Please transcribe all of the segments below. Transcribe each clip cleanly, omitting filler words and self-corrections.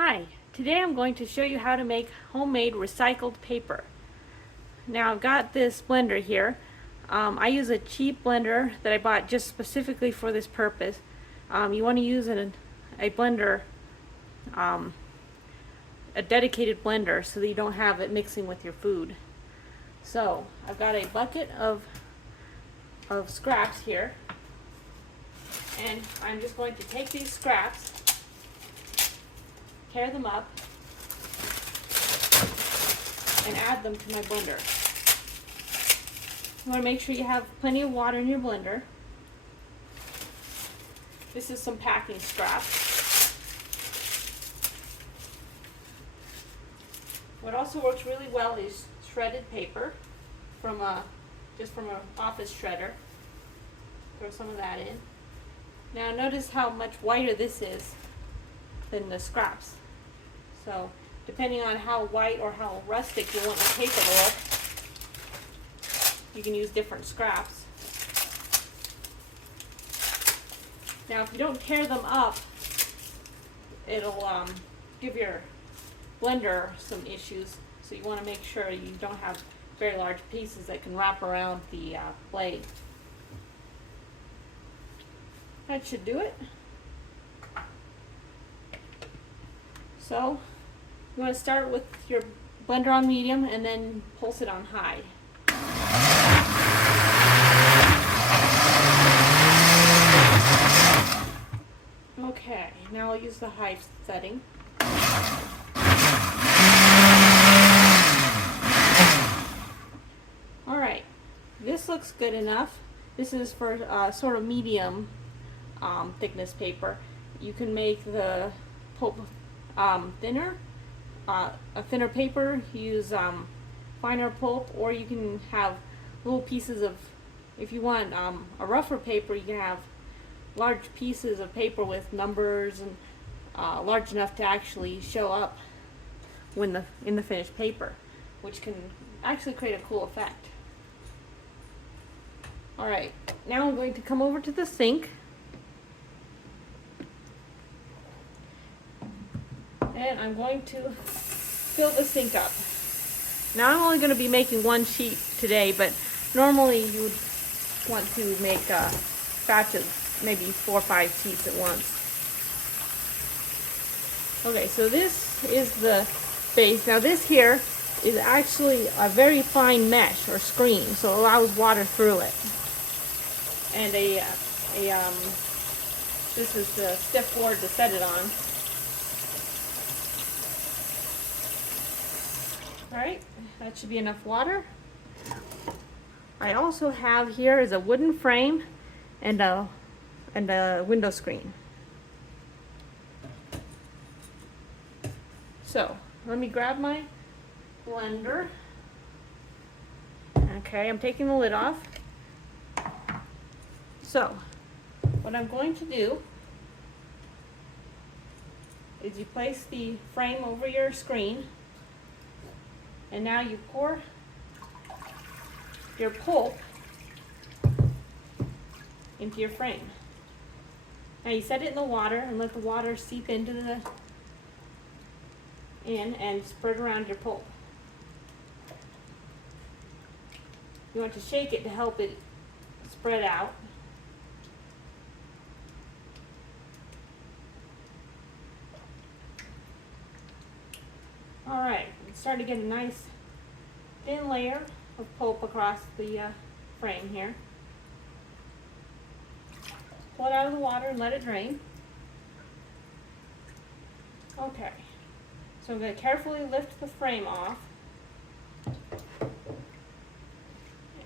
Hi, today I'm going to show you how to make homemade recycled paper. Now I've got this blender here. I use a cheap blender that I bought just specifically for this purpose. You want to use a blender, um, a dedicated blender, so that you don't have it mixing with your food. So I've got a bucket of scraps here, and I'm just going to take these scraps, tear them up, and add them to my blender. You want to make sure you have plenty of water in your blender. This is some packing scraps. What also works really well is shredded paper from just from an office shredder. Throw some of that in. Now notice how much whiter this is than the scraps. So depending on how white or how rustic you want the paper to look, you can use different scraps. Now if you don't tear them up, it'll give your blender some issues. So you want to make sure you don't have very large pieces that can wrap around the blade. That should do it. So you want to start with your blender on medium and then pulse it on high. Okay, now I'll use the high setting. Alright, this looks good enough. This is for sort of medium thickness paper. You can make the pulp thinner, a thinner paper, use finer pulp, or you can have little pieces of, if you want a rougher paper, you can have large pieces of paper with numbers and large enough to actually show up when in the finished paper, which can actually create a cool effect. Alright, now I'm going to come over to the sink and I'm going to fill the sink up. Now I'm only going to be making one sheet today, but normally you would want to make batches, maybe 4 or 5 sheets at once. Okay, so this is the base. Now this here is actually a very fine mesh or screen, so it allows water through it. And this is the stiff board to set it on. Alright, that should be enough water. I also have here is a wooden frame and a window screen. So let me grab my blender. Okay, I'm taking the lid off. So what I'm going to do is you place the frame over your screen, and now you pour your pulp into your frame. Now you set it in the water and let the water seep into and spread around your pulp. You want to shake it to help it spread out. Alright, it's starting to get a nice thin layer of pulp across the frame here. Pull it out of the water and let it drain. Okay, so I'm going to carefully lift the frame off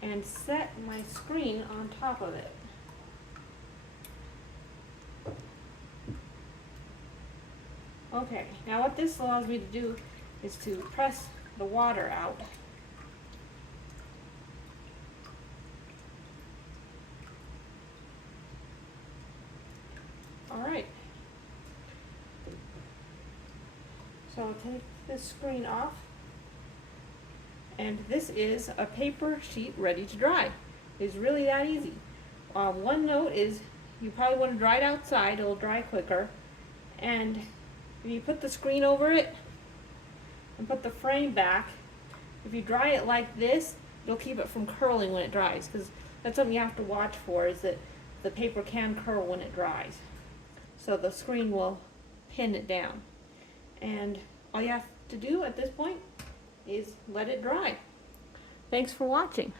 and set my screen on top of it. Okay, now what this allows me to do is to press the water out. Alright, so I'll take this screen off, and this is a paper sheet ready to dry. It's really that easy. One note is you probably want to dry it outside, it'll dry quicker, and If you put the screen over it and put the frame back, if you dry it like this, it'll keep it from curling when it dries, because that's something you have to watch for, is that the paper can curl when it dries. So the screen will pin it down. And all you have to do at this point is let it dry. Thanks for watching.